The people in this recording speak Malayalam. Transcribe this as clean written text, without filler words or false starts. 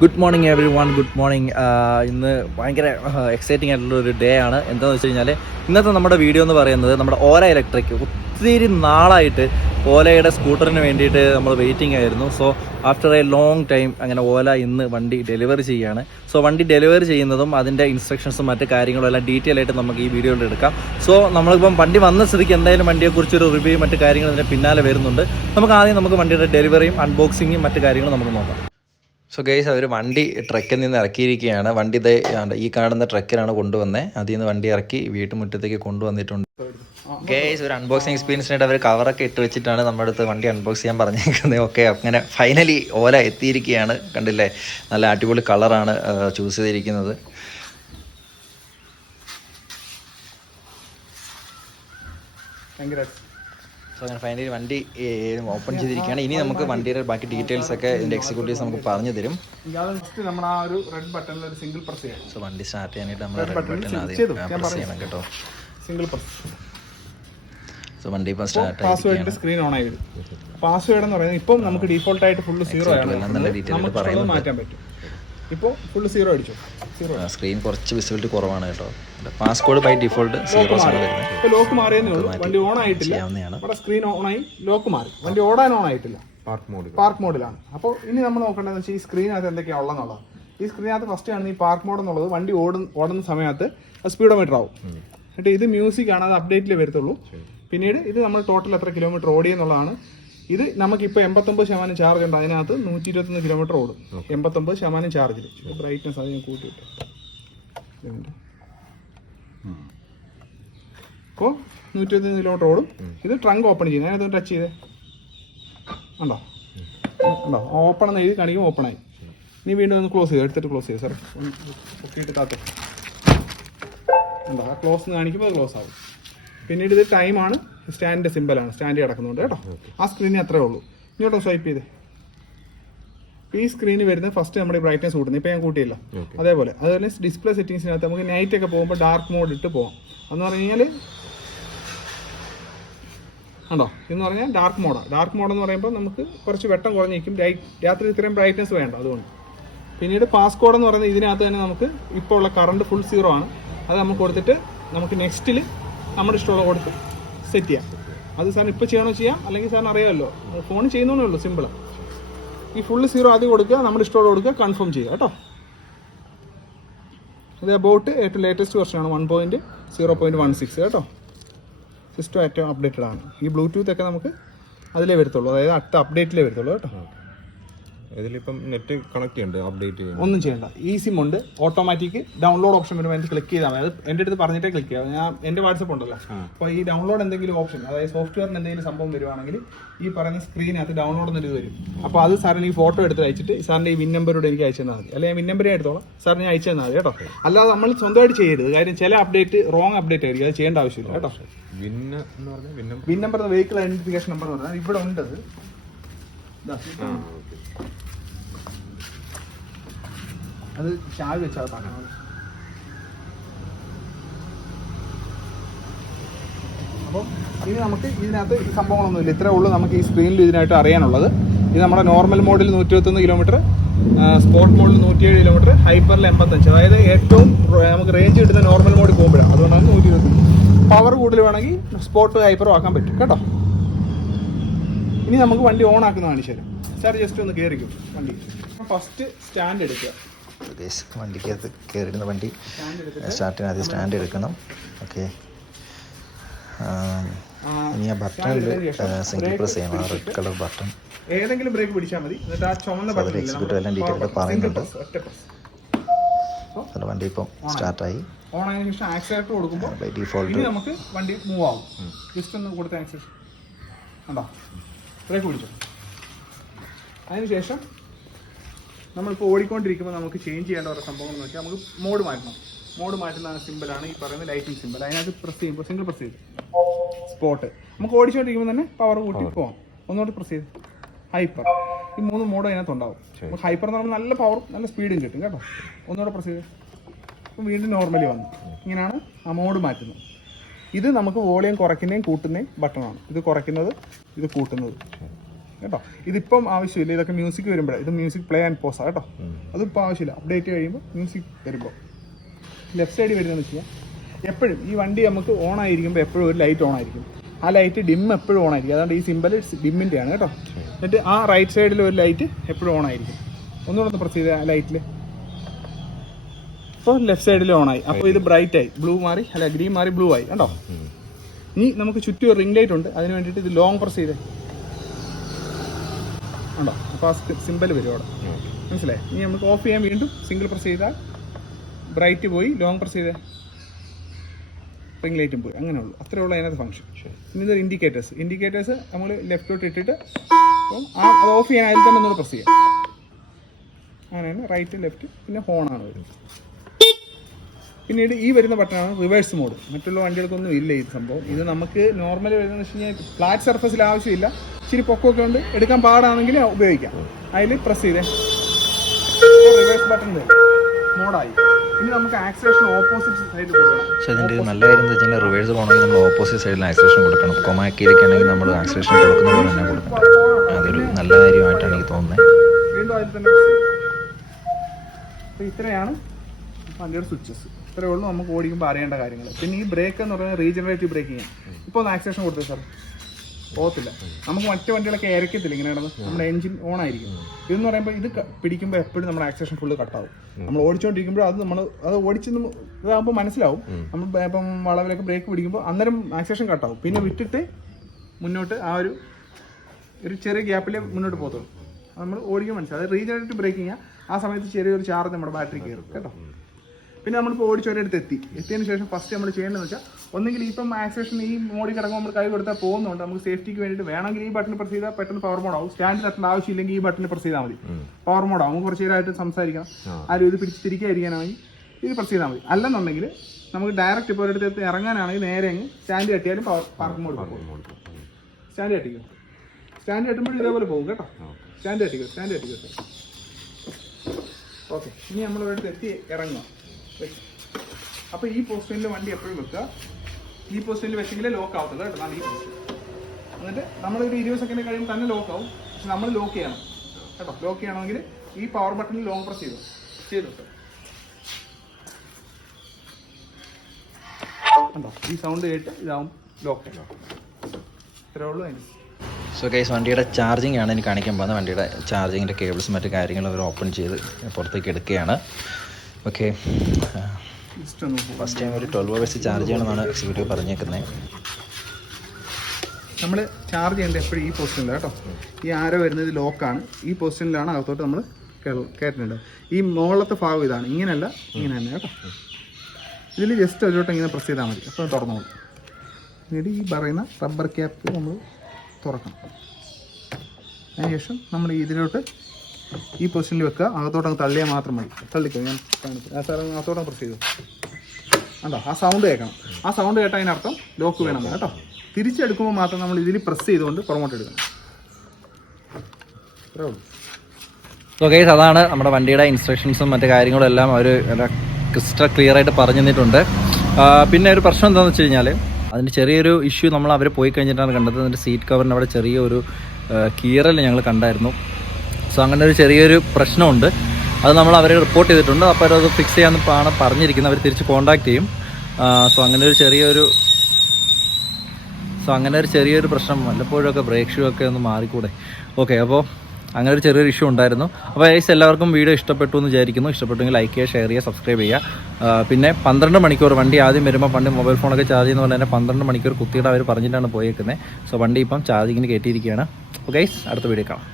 Good morning every one, good morning. ഇന്ന് ഭയങ്കര എക്സൈറ്റിംഗ് ആയിട്ടുള്ളൊരു ഡേ ആണ്. എന്താണെന്ന് വെച്ച് കഴിഞ്ഞാൽ ഇന്നത്തെ നമ്മുടെ വീഡിയോ എന്ന് പറയുന്നത് നമ്മുടെ ഓല ഇലക്ട്രിക്. ഒത്തിരി നാളായിട്ട് ഓലയുടെ സ്കൂട്ടറിന് വേണ്ടിയിട്ട് നമ്മൾ വെയിറ്റിംഗ് ആയിരുന്നു. So after A long time അങ്ങനെ ഓല ഇന്ന് വണ്ടി ഡെലിവറി ചെയ്യുകയാണ്. സോ വണ്ടി ഡെലിവറി ചെയ്യുന്നതും അതിൻ്റെ ഇൻസ്ട്രക്ഷൻസും മറ്റു കാര്യങ്ങളും എല്ലാം ഡീറ്റെയിൽ ആയിട്ട് നമുക്ക് ഈ വീഡിയോയിൽ എടുക്കാം. സോ നമ്മളിപ്പം വണ്ടി വന്ന സ്ഥിതിക്ക് എന്തായാലും വണ്ടിയെക്കുറിച്ചൊരു റിവ്യൂ മറ്റു കാര്യങ്ങളും ഇതിൻ്റെ പിന്നാലെ വരുന്നുണ്ട്. നമുക്ക് വണ്ടിയുടെ ഡെലിവറിയും അൺബോക്സിങ്ങും മറ്റു കാര്യങ്ങളും നമുക്ക് നോക്കാം. സോ ഗൈസ്, അവർ വണ്ടി ട്രക്കിൽ നിന്ന് ഇറക്കിയിരിക്കുകയാണ്. വണ്ടി ഈ കാണുന്ന ട്രക്കിലാണ് കൊണ്ടുവന്നത്. അതിൽ നിന്ന് വണ്ടി ഇറക്കി വീട്ടുമുറ്റത്തേക്ക് കൊണ്ടുവന്നിട്ടുണ്ട്. ഗൈസ്, ഒരു അൺബോക്സിങ് എക്സ്പീരിയൻസിനായിട്ട് അവർ കവറൊക്കെ ഇട്ട് വെച്ചിട്ടാണ് നമ്മുടെ അടുത്ത് വണ്ടി അൺബോക്സ് ചെയ്യാൻ പറഞ്ഞേക്കുന്നത്. ഓക്കെ, അങ്ങനെ ഫൈനലി ഓല എത്തിയിരിക്കുകയാണ്. കണ്ടില്ലേ, നല്ല അടിപൊളി കളറാണ് ചൂസ് ചെയ്തിരിക്കുന്നത്. സോ അങ്ങനെ ഫൈനലി വണ്ടി ഓപ്പൺ ചെയ്തിരിക്കുകയാണ്. ഇനി നമുക്ക് വണ്ടിയുടെ ബാക്കി ഡീറ്റെയിൽസ് ഒക്കെ ഇതിൻ്റെ എക്സിക്യൂട്ടീവ്സ് നമുക്ക് പറഞ്ഞു തരും. സോ വണ്ടി സ്റ്റാർട്ട് ചെയ്യാനായിട്ട് നമ്മൾ റെഡ് ബട്ടൺ ആദ്യം പ്രസ് ചെയ്യണം കേട്ടോ. സോ വണ്ടി ഇപ്പോൾ സ്റ്റാർട്ട് ആയിരിക്കുകയാണ്. സ്ക്രീൻ ഓൺ ആയി വരും. പാസ്വേഡ് എന്ന് പറയുന്നത് ഇപ്പം നമുക്ക് ഡീഫോൾട്ട് ആയിട്ട് ഫുൾ 0 ആണ്. നല്ല ഡീറ്റെയിൽ പറയുന്നത് മാറ്റാൻ പറ്റും. ഇപ്പോൾ ഫുൾ 0 അടിച്ചു. സ്ക്രീൻ കുറച്ച് വിസിബിലിറ്റി കുറവാണ് കേട്ടോ. പാസ്കോഡ് ബൈ ഡിഫോൾട്ട് 0 ആണ് വരുന്നത്. ഇപ്പോൾ ലോക്ക് മാറിയെന്നേ ഉള്ളൂ. വണ്ടി ഓൺ ആയിട്ടില്ല. നമ്മുടെ സ്ക്രീൻ ഓൺ ആയി, ലോക്ക് മാറി. വണ്ടി ഓടാൻ ഓൺ ആയിട്ടില്ല, പാർക്ക് മോഡിലാണ്. അപ്പോൾ ഇനി നമ്മൾ നോക്കേണ്ടതെന്ന് വെച്ചാൽ ഈ സ്ക്രീനകത്ത് എന്തൊക്കെയാണ് ഉള്ളതെന്നുള്ളത്. ഈ സ്ക്രീനകത്ത് ഫസ്റ്റ് ആണ് ഈ പാർക്ക് മോഡ് എന്നുള്ളത്. വണ്ടി ഓടുന്ന സമയത്ത് സ്പീഡോമീറ്റർ ആവും. എന്നിട്ട് ഇത് മ്യൂസിക് ആണ്, അത് അപ്ഡേറ്റിലേ വരത്തുള്ളൂ. പിന്നീട് ഇത് നമ്മൾ ടോട്ടൽ എത്ര കിലോമീറ്റർ ഓടിയെന്നുള്ളതാണ്. ഇത് നമുക്കിപ്പോൾ 89% ചാർജ് ഉണ്ട്. അതിനകത്ത് 121 കിലോമീറ്റർ ഓടും. 89% ചാർജിൽ. ബ്രൈറ്റ്നസ് അത് ഞാൻ കൂട്ടിയിട്ട് അപ്പോൾ 121 കിലോമീറ്റർ ഓടും. ഇത് ട്രങ്ക് ഓപ്പൺ ചെയ്യുന്നത്. ഞാനത് ടച്ച് ചെയ്തേ ഉണ്ടോ ഓപ്പൺ എന്ന് എഴുതി കാണിക്കും. ഓപ്പണായി. ഇനി വീണ്ടും ഒന്ന് ക്ലോസ് ചെയ്ത് എടുത്തിട്ട് ക്ലോസ് ചെയ്ത് സാർ പൊക്കിയിട്ട് താത്ത ഉണ്ടോ. ആ ക്ലോസ് എന്ന് കാണിക്കുമ്പോൾ അത് ക്ലോസ് ആവും. പിന്നീട് ഇത് ടൈമാണ്, സ്റ്റാൻഡിൻ്റെ സിമ്പിളാണ്, സ്റ്റാൻഡ് കിടക്കുന്നുണ്ട് കേട്ടോ. ആ സ്ക്രീനിൽ അത്രേ ഉള്ളൂ. ഇങ്ങോട്ടും സ്വൈപ്പ് ചെയ്തേ. ഈ സ്ക്രീനിൽ വരുന്നത് ഫസ്റ്റ് നമ്മുടെ ബ്രൈറ്റ്നസ് കൂട്ടുന്നത്. ഇപ്പോൾ ഞാൻ കൂട്ടിയില്ല. അതുപോലെ ഡിസ്പ്ലേ സെറ്റിംഗ്സിനകത്ത് നമുക്ക് നൈറ്റ് ഒക്കെ പോകുമ്പോൾ ഡാർക്ക് മോഡ് ഇട്ട് പോകാം. എന്ന് പറഞ്ഞു കഴിഞ്ഞാൽ ഉണ്ടോ എന്ന് പറഞ്ഞാൽ ഡാർക്ക് മോഡാണ്. ഡാർക്ക് മോഡ് എന്ന് പറയുമ്പോൾ നമുക്ക് കുറച്ച് വെട്ടം കുറഞ്ഞിരിക്കും. രാത്രി ഇത്രയും ബ്രൈറ്റ്നസ് വേണ്ട, അതുകൊണ്ട്. പിന്നീട് പാസ്കോഡ് എന്ന് പറയുന്നത് ഇതിനകത്ത് തന്നെ നമുക്ക് ഇപ്പോൾ ഉള്ള കറണ്ട് ഫുൾ 0 ആണ്. അത് നമുക്ക് കൊടുത്തിട്ട് നമുക്ക് നെക്സ്റ്റിൽ നമ്മുടെ ഇഷ്ടമുള്ള കൊടുത്ത് സെറ്റ് ചെയ്യാം. അത് സാറിന് ഇപ്പോൾ ചെയ്യണോ ചെയ്യാം, അല്ലെങ്കിൽ സാറിന് അറിയാമല്ലോ, ഫോണിൽ ചെയ്യുന്നതേ ഉള്ളൂ, സിമ്പിൾ. ഈ ഫുള്ള് 0 ആദ്യം കൊടുക്കുക, നമ്മുടെ ഇഷ്ടമുള്ള കൊടുക്കുക, കൺഫേം ചെയ്യുക കേട്ടോ. ഇത് അബൌട്ട് ഏറ്റവും ലേറ്റസ്റ്റ് വെർഷനാണ് 1.0.16 കേട്ടോ. സിസ്റ്റം ഏറ്റവും അപ്ഡേറ്റഡ് ആണ്. ഈ ബ്ലൂടൂത്ത് ഒക്കെ നമുക്ക് അതിലേ വരത്തുള്ളൂ, അതായത് അടുത്ത അപ്ഡേറ്റിലേ വരത്തുള്ളൂ കേട്ടോ. ഇതിലിപ്പം നെറ്റ് കണക്ട് ചെയ്യണ്ട, അപ്ഡേറ്റ് ചെയ്യണം, ഒന്നും ചെയ്യണ്ട. ഈസി ഉണ്ട്. ഓട്ടോമാറ്റിക് ഡൗൺലോഡ് ഓപ്ഷൻ വരുമ്പോൾ എനിക്ക് ക്ലിക്ക് ചെയ്താൽ മതി. അത് എൻ്റെ അടുത്ത് പറഞ്ഞിട്ടേ ക്ലിക്ക് ചെയ്യാം. ഞാൻ എൻ്റെ വാട്സപ്പ് ഉണ്ടല്ലോ, അപ്പോൾ ഈ ഡൗൺലോഡ് എന്തെങ്കിലും ഓപ്ഷൻ, അതായത് സോഫ്റ്റ്വെയറിന് എന്തെങ്കിലും സംഭവം വരുവാണെങ്കിൽ ഈ പറയുന്ന സ്ക്രീനകത്ത് ഡൗൺലോഡ് എന്നൊരു ഇത് വരും. അപ്പോൾ അത് സാറിന് ഈ ഫോട്ടോ എടുത്ത് അയച്ചിട്ട് സാറിൻ്റെ ഈ വിൻ നമ്പറോട് എനിക്ക് അയച്ചു തന്നാൽ മതി. അല്ലെങ്കിൽ ഞാൻ വിൻ നമ്പറേ എടുത്തോളാം, സാറിന് ഞാൻ അയച്ചു തന്നാൽ മതി കേട്ടോ. അല്ലാതെ നമ്മൾ സ്വന്തമായിട്ട് ചെയ്യരുത്. കാര്യം ചില അപ്ഡേറ്റ് റോങ് അപ്ഡേറ്റ് ആയിരിക്കും, അത് ചെയ്യേണ്ട ആവശ്യമില്ല കേട്ടോ. Win number vehicle identification number എന്ന് പറഞ്ഞാൽ ഇവിടെ ഉണ്ട്. അത് ചാവി വെച്ചാൽ അപ്പോൾ ഇനി നമുക്ക് ഇതിനകത്ത് സംഭവങ്ങളൊന്നുമില്ല. ഇത്രേ ഉള്ളൂ നമുക്ക് ഈ സ്ക്രീനിൽ ഇതിനായിട്ട് അറിയാനുള്ളത്. ഇത് നമ്മുടെ നോർമൽ മോഡിൽ 121 കിലോമീറ്റർ, സ്പോർട്ട് മോഡിൽ 107 കിലോമീറ്റർ, ഹൈപ്പറിൽ 85. അതായത് ഏറ്റവും നമുക്ക് റേഞ്ച് കിട്ടുന്ന നോർമൽ മോഡിൽ പോകുമ്പോഴാണ്. അതുകൊണ്ടാണ് 120. പവർ കൂടുതൽ വേണമെങ്കിൽ സ്പോർട്ട് ഹൈപ്പറും ആക്കാൻ പറ്റും കേട്ടോ. ഇനി നമുക്ക് വണ്ടി ഓൺ ആക്കുന്ന കാണിച്ചു തരാം. സാർ ജസ്റ്റ് ഒന്ന് കയറിക്കും വണ്ടി. ഫസ്റ്റ് സ്റ്റാൻഡ് എടുക്കുക. വണ്ടിക്കകത്ത് കയറിയിരുന്ന വണ്ടി സ്റ്റാർട്ടിന് ആദ്യം സ്റ്റാൻഡ് എടുക്കണം. ഓക്കെ, ഇനി ആ ബട്ടണിൽ സിംഗിൾ പ്രസ് ചെയ്യണം, ആ റെഡ് കളർ ബട്ടൺ. ഏതെങ്കിലും ബ്രേക്ക് പിടിച്ചാൽ മതി. എന്നിട്ട് ആ ചുമന്ന ബട്ടൺ എക്സിക്യൂട്ടീവ് എല്ലാം ഡീറ്റെയിൽ പറയുന്നുണ്ട്. വണ്ടി ഇപ്പം സ്റ്റാർട്ടായി. ഓൺ ആയതിനു ശേഷം ആക്സിലേറ്റർ കൊടുക്കുമ്പോൾ ബൈ ഡിഫോൾട്ട് ഇനി നമുക്ക് വണ്ടി മൂവ് ആവും. ജസ്റ്റ് ഒന്ന് കൊടുത്ത ആക്സിലേറ്റർ ഉണ്ടോ, ബ്രേക്ക് പിടിച്ചു. അതിനുശേഷം നമ്മളിപ്പോൾ ഓടിക്കൊണ്ടിരിക്കുമ്പോൾ നമുക്ക് ചേഞ്ച് ചെയ്യേണ്ട ഓരോ സംഭവങ്ങൾ എന്ന് വെച്ചാൽ നമുക്ക് മോഡ് മാറ്റണം. മോഡ് മാറ്റുന്ന സിമ്പിളാണ് ഈ പറയുന്ന ലൈറ്റിംഗ് സിമ്പിൾ. അതിനകത്ത് പ്രസ് ചെയ്യുമ്പോൾ സിംഗിൾ പ്രസ് ചെയ്ത് സ്പോട്ട്. നമുക്ക് ഓടിച്ചുകൊണ്ടിരിക്കുമ്പോൾ തന്നെ പവർ കൂട്ടി പോകാം. ഒന്നുകൂടി പ്രസ് ചെയ്ത് ഹൈപ്പർ. ഈ 3 മോഡ് അതിനകത്ത് ഉണ്ടാവും. നമുക്ക് ഹൈപ്പർ എന്ന് പറയുമ്പോൾ നല്ല പവറും നല്ല സ്പീഡും കിട്ടും കേട്ടോ. ഒന്നുകൂടെ പ്രസ് ചെയ്ത് അപ്പോൾ വീണ്ടും നോർമലി വന്നു. ഇങ്ങനെയാണ് ആ മോഡ് മാറ്റുന്നത്. ഇത് നമുക്ക് വോളിയം കുറയ്ക്കുന്നതും കൂട്ടുന്നതും ബട്ടണാണ്. ഇത് കുറയ്ക്കുന്നത്, ഇത് കൂട്ടുന്നത്. കേട്ടോ. ഇതിപ്പം ആവശ്യമില്ല, ഇതൊക്കെ മ്യൂസിക് വരുമ്പോഴേ, ഇത് മ്യൂസിക് പ്ലേ ആൻഡ് പോസാണ് കേട്ടോ. അതിപ്പോൾ ആവശ്യമില്ല, അപ്ഡേറ്റ് കഴിയുമ്പോൾ മ്യൂസിക് വരുമ്പോൾ. ലെഫ്റ്റ് സൈഡിൽ വരുന്നതെന്ന് വെച്ച് കഴിഞ്ഞാൽ എപ്പോഴും ഈ വണ്ടി നമുക്ക് ഓൺ ആയിരിക്കുമ്പോൾ എപ്പോഴും ഒരു ലൈറ്റ് ഓൺ ആയിരിക്കും. ആ ലൈറ്റ് ഡിം എപ്പോഴും ഓൺ ആയിരിക്കും. അതുകൊണ്ട് ഈ സിമ്പൽ ഡിമ്മിൻ്റെ ആണ് കേട്ടോ. എന്നിട്ട് ആ റൈറ്റ് സൈഡിൽ ഒരു ലൈറ്റ് എപ്പോഴും ഓൺ ആയിരിക്കും. ഒന്നുകൂടെ ഒന്ന് പ്രസ് ചെയ്ത് ആ ലൈറ്റിൽ. ഇപ്പോൾ ലെഫ്റ്റ് സൈഡിൽ ഓൺ ആയി. അപ്പോൾ ഇത് ബ്രൈറ്റ് ആയി, ബ്ലൂ മാറി, അല്ല ഗ്രീൻ മാറി ബ്ലൂ ആയി കേട്ടോ. ഇനി നമുക്ക് ചുറ്റും ഒരു റിംഗ് ലൈറ്റ് ഉണ്ട്, അതിന് വേണ്ടിയിട്ട് ഇത് ലോങ് പ്രസ് ചെയ്തേ ഉണ്ടോ. അപ്പോൾ ആ സിമ്പൽ വരും അവിടെ, മനസ്സിലായി. ഇനി നമുക്ക് ഓഫ് ചെയ്യാൻ വീണ്ടും സിംഗിൾ പ്രസ് ചെയ്താൽ ബ്രൈറ്റ് പോയി, ലോങ് പ്രസ് ചെയ്തേ റിംഗ് ലൈറ്റും പോയി. അങ്ങനെ ഉള്ളൂ, അത്രേ ഉള്ളൂ അതിനകത്ത് ഫംഗ്ഷൻ. ഇനി ഇതൊരു ഇൻഡിക്കേറ്റേഴ്സ് നമ്മൾ ലെഫ്റ്റോട്ട് ഇട്ടിട്ട് അപ്പം അത് ഓഫ് ചെയ്യാൻ അതിൽ തന്നെ ഒന്നുകൂടെ പ്രസ് ചെയ്യാം. അങ്ങനെയാണ് റൈറ്റ് ലെഫ്റ്റ്, പിന്നെ ഹോണാണ് വരുന്നത്. പിന്നീട് ഈ വരുന്ന ബട്ടണാണ് റിവേഴ്സ് മോഡ്. മറ്റുള്ള വണ്ടികൾക്കൊന്നും ഇല്ല ഈ സംഭവം. ഇത് നമുക്ക് നോർമലി വരുന്നതെന്ന് വെച്ച് കഴിഞ്ഞാൽ ഫ്ലാറ്റ് സർഫസിൽ ആവശ്യമില്ല, ഇച്ചിരി പൊക്കമൊക്കെ ഉണ്ട്, എടുക്കാൻ പാടാണെങ്കിൽ ഉപയോഗിക്കാം. അതിൽ പ്രസ് ചെയ്തേ റിവേഴ്സ് ബട്ടൺ വരും, മോഡായി. ഇനി നമുക്ക് ആക്സിലേഷൻ ഓപ്പോസിറ്റ് സൈഡിൽ കൊടുക്കണം. പക്ഷേ ഇതിൻ്റെ നല്ല കാര്യം എന്താ വെച്ചാൽ റിവേഴ്സ് പോകണമെങ്കിൽ നമ്മൾ ഓപ്പോസിറ്റ് സൈഡിൽ ആക്സിലേഷൻ കൊടുക്കണം. കൊമാക്കിയിലേക്കാണെങ്കിൽ നമ്മൾ ആക്സിലേഷൻ കൊടുക്കുന്ന പോലെ തന്നെ കൊടുക്കണം. അതൊരു നല്ല കാര്യമായിട്ടാണ് എനിക്ക് തോന്നുന്നത്. വീണ്ടും അതിൽ തന്നെ പ്രസ് ചെയ്യും. അപ്പോൾ ഇത്രയാണ് വണ്ടിയുടെ സ്വിച്ചസ്. ഇത്രയേ ഉള്ളൂ നമുക്ക് ഓടിക്കുമ്പോൾ അറിയേണ്ട കാര്യങ്ങൾ. പിന്നെ ഈ ബ്രേക്ക് എന്ന് പറയുന്നത് റീജനറേറ്റീവ് ബ്രേക്കിംഗ് ആണ്. ഇപ്പോൾ ഒന്ന് ആക്സിലേഷൻ കൊടുത്തേ സാർ, പോകത്തില്ല. നമുക്ക് മറ്റു വണ്ടികളൊക്കെ ഇരക്കത്തില്ല, ഇങ്ങനെ കിടന്ന് നമ്മുടെ എഞ്ചിൻ ഓൺ ആയിരിക്കും. ഇതെന്ന് പറയുമ്പോൾ ഇത് പിടിക്കുമ്പോൾ എപ്പോഴും നമ്മുടെ ആക്സിലേഷൻ ഫുള്ള് കട്ടാവും. നമ്മൾ ഓടിച്ചുകൊണ്ടിരിക്കുമ്പോൾ അത് ഓടിച്ച് ഇതാകുമ്പോൾ മനസ്സിലാവും. നമ്മൾ ഇപ്പം വളവിലൊക്കെ ബ്രേക്ക് പിടിക്കുമ്പോൾ അന്നേരം ആക്സിലേഷൻ കട്ടാവും. പിന്നെ വിട്ടിട്ട് മുന്നോട്ട് ആ ഒരു ചെറിയ ഗ്യാപ്പിലേ മുന്നോട്ട് പോകത്തുള്ളൂ. നമ്മൾ ഓടിക്കാൻ മനസ്സിലാവും. അത് റീജനറേറ്റീവ് ബ്രേക്കിംഗ്. ആ സമയത്ത് ചെറിയൊരു ചാർജ് നമ്മുടെ ബാറ്ററി കയറും കേട്ടോ. പിന്നെ നമ്മളിപ്പോൾ ഓടിച്ചൊരിടത്ത് എത്തിയതിന് ശേഷം ഫസ്റ്റ് നമ്മൾ ചെയ്യേണ്ടതെന്ന് വെച്ചാൽ, ഒന്നെങ്കിൽ ഇപ്പം ആക്സിലേഷൻ ഈ മോഡിൽ കിടക്കുമ്പോൾ നമ്മൾ കൈ കൊടുത്താൽ പോകുന്നുണ്ട്, നമുക്ക് സേഫ്റ്റിക്ക് വേണ്ടിയിട്ട് വേണമെങ്കിൽ ഈ ബട്ടൺ പ്രസ് ചെയ്താൽ പെട്ടെന്ന് പവർ മോഡ് ആവും. സ്റ്റാൻഡ് തട്ടേണ്ട ആവശ്യമില്ലെങ്കിൽ ഈ ബട്ടൺ പ്രസ് ചെയ്താൽ മതി, പവർ മോഡ് ആവും. നമുക്ക് കുറച്ച് നേരമായിട്ട് സംസാരിക്കണം, ആരും ഇത് പിടിച്ച് തിരിക്കാതിരിക്കാനാണെങ്കിൽ ഇത് പ്രസ് ചെയ്താൽ മതി. അല്ലെന്നുണ്ടെങ്കിൽ നമുക്ക് ഡയറക്റ്റ് ഇപ്പോൾ ഒരിടത്ത് ഇറങ്ങാനാണെങ്കിൽ നേരെ അങ്ങ് സ്റ്റാൻഡ് കെട്ടിയാലും പാർക്ക് മോഡ് പോകും. സ്റ്റാൻഡ് കെട്ടിക്കും, സ്റ്റാൻഡ് കെട്ടുമ്പോഴും ഇതേപോലെ പോകും കേട്ടോ. സ്റ്റാൻഡ് കെട്ടിക്കും. ഓക്കെ, ഇനി നമ്മൾ ഒരിടത്ത് എത്തി ഇറങ്ങുക. അപ്പോൾ ഈ പൊസിഷനിൽ വണ്ടി എപ്പോഴും വെക്കുക. ഈ പൊസിഷനിൽ വെച്ചെങ്കിലേ ലോക്ക് ആവത്തുള്ളൂ കേട്ടോ. ഈ പൊസിഷൻ എന്നിട്ട് നമ്മളൊരു 20 സെക്കൻഡ് കഴിയുമ്പോൾ തന്നെ ലോക്ക് ആവും. പക്ഷെ നമ്മൾ ലോക്ക് ചെയ്യണം കേട്ടോ. ലോക്ക് ചെയ്യണമെങ്കിൽ ഈ പവർ ബട്ടണിൽ ലോങ് പ്രസ് ചെയ്തു കണ്ടോ. ഈ സൗണ്ട് കേട്ട് ഇതാവും ലോക്ക്. ഇത്രേ ഉള്ളൂ അതിന്. സോ ഗൈസ്, വണ്ടിയുടെ ചാർജിങ് ആണ് എനിക്ക് കാണിക്കാൻ പോകുന്നത്. വണ്ടിയുടെ ചാർജിങ്ങിൻ്റെ കേബിൾസ് മറ്റു കാര്യങ്ങളും അവർ ഓപ്പൺ ചെയ്ത് പുറത്തേക്ക് എടുക്കുകയാണ്. ഓക്കെ, ഫസ്റ്റ് ടൈം ഒരു 12 hours ചാർജ് ചെയ്യണമെന്നാണ് എക്സിക്യൂട്ടീവ് പറഞ്ഞേക്കുന്നത്. നമ്മൾ ചാർജ് ചെയ്യേണ്ടത് എപ്പോഴും ഈ പൊസിഷനിലാണ് കേട്ടോ. ഈ ആരോ വരുന്നത് ലോക്കാണ്. ഈ പൊസിഷനിലാണ് അകത്തോട്ട് നമ്മൾ കയറ്റുന്നുണ്ട്. ഈ മുകളിലത്തെ ഭാഗം ഇതാണ്, ഇങ്ങനെയല്ല, ഇങ്ങനെ തന്നെ കേട്ടോ. ഇതിൽ ജസ്റ്റ് ഒരു വട്ടം ഇങ്ങനെ പ്രസ് ചെയ്താൽ മതി, അപ്പോൾ തുറന്നോളൂ. എന്നിട്ട് ഈ പറയുന്ന റബ്ബർ ക്യാപ്പ് നമ്മൾ തുറക്കണം. അതിനുശേഷം നമ്മൾ ഇതിലോട്ട് ഈ പൊസിഷനിൽ വെക്കുക. അകത്തോട്ടങ്ങ് തള്ളിയാൽ മാത്രം മതി. തള്ളിക്കോ, ഞാൻ കാണിച്ചു. സാർ അകത്തോട്ടം പ്രസ് ചെയ്തു കണ്ടോ. ആ സൗണ്ട് കേൾക്കണം. ആ സൗണ്ട് കേട്ടാൽ അതിനർത്ഥം ലോക്ക് വേണം കേട്ടോ. തിരിച്ചെടുക്കുമ്പോൾ മാത്രം നമ്മൾ ഇതിൽ പ്രസ് ചെയ്തുകൊണ്ട് പുറമോട്ട് എടുക്കണം. അത്രേ ഉള്ളൂ. സോ ഗൈസ്, അതാണ് നമ്മുടെ വണ്ടിയുടെ ഇൻസ്ട്രക്ഷൻസും മറ്റു കാര്യങ്ങളും എല്ലാം അവർ ക്രിസ്റ്റൽ ക്ലിയർ ആയിട്ട് പറഞ്ഞു തന്നിട്ടുണ്ട്. പിന്നെ ഒരു പ്രശ്നം എന്താണെന്ന് വെച്ച് കഴിഞ്ഞാൽ, അതിൻ്റെ ചെറിയൊരു ഇഷ്യൂ നമ്മൾ അവർ പോയി കഴിഞ്ഞിട്ടാണ് കണ്ടത്. അതിൻ്റെ സീറ്റ് കവറിന് അവിടെ ചെറിയൊരു കീറൽ ഞങ്ങൾ കണ്ടായിരുന്നു. സോ അങ്ങനെ ഒരു ചെറിയൊരു പ്രശ്നമുണ്ട്. അത് നമ്മൾ അവരെ റിപ്പോർട്ട് ചെയ്തിട്ടുണ്ട്. അപ്പോൾ അവരത് ഫിക്സ് ചെയ്യാമെന്നാണ് പറഞ്ഞിരിക്കുന്നത്. അവർ തിരിച്ച് കോൺടാക്ട് ചെയ്യും. സോ അങ്ങനെ ഒരു ചെറിയൊരു പ്രശ്നം, വല്ലപ്പോഴൊക്കെ ബ്രേക്ക് ഷൂ ഒക്കെ ഒന്ന് മാറിക്കൂടെ. ഓക്കെ, അപ്പോൾ അങ്ങനെ ഒരു ചെറിയൊരു ഇഷ്യൂ ഉണ്ടായിരുന്നു. അപ്പോൾ ഗൈസ്, എല്ലാവർക്കും വീഡിയോ ഇഷ്ടപ്പെട്ടു എന്ന് വിചാരിക്കുന്നു. ഇഷ്ടപ്പെട്ടെങ്കിൽ ലൈക്ക് ചെയ്യുക, ഷെയർ ചെയ്യുക, സബ്സ്ക്രൈബ് ചെയ്യുക. പിന്നെ 12 മണിക്കൂർ വണ്ടി ആദ്യം വരുമ്പോൾ, പണ്ട് മൊബൈൽ ഫോണൊക്കെ ചാർജ് ചെയ്യുന്ന പോലെ തന്നെ 12 മണിക്കൂർ കുത്തിയിട്ട് അവർ പറഞ്ഞിട്ടാണ് പോയേക്കുന്നത്. സോ വണ്ടി ഇപ്പം ചാർജിങ്ങിന് കയറ്റിയിരിക്കുകയാണ്. അപ്പോൾ ഗൈസ്, അടുത്ത വീഡിയോ കാണാം.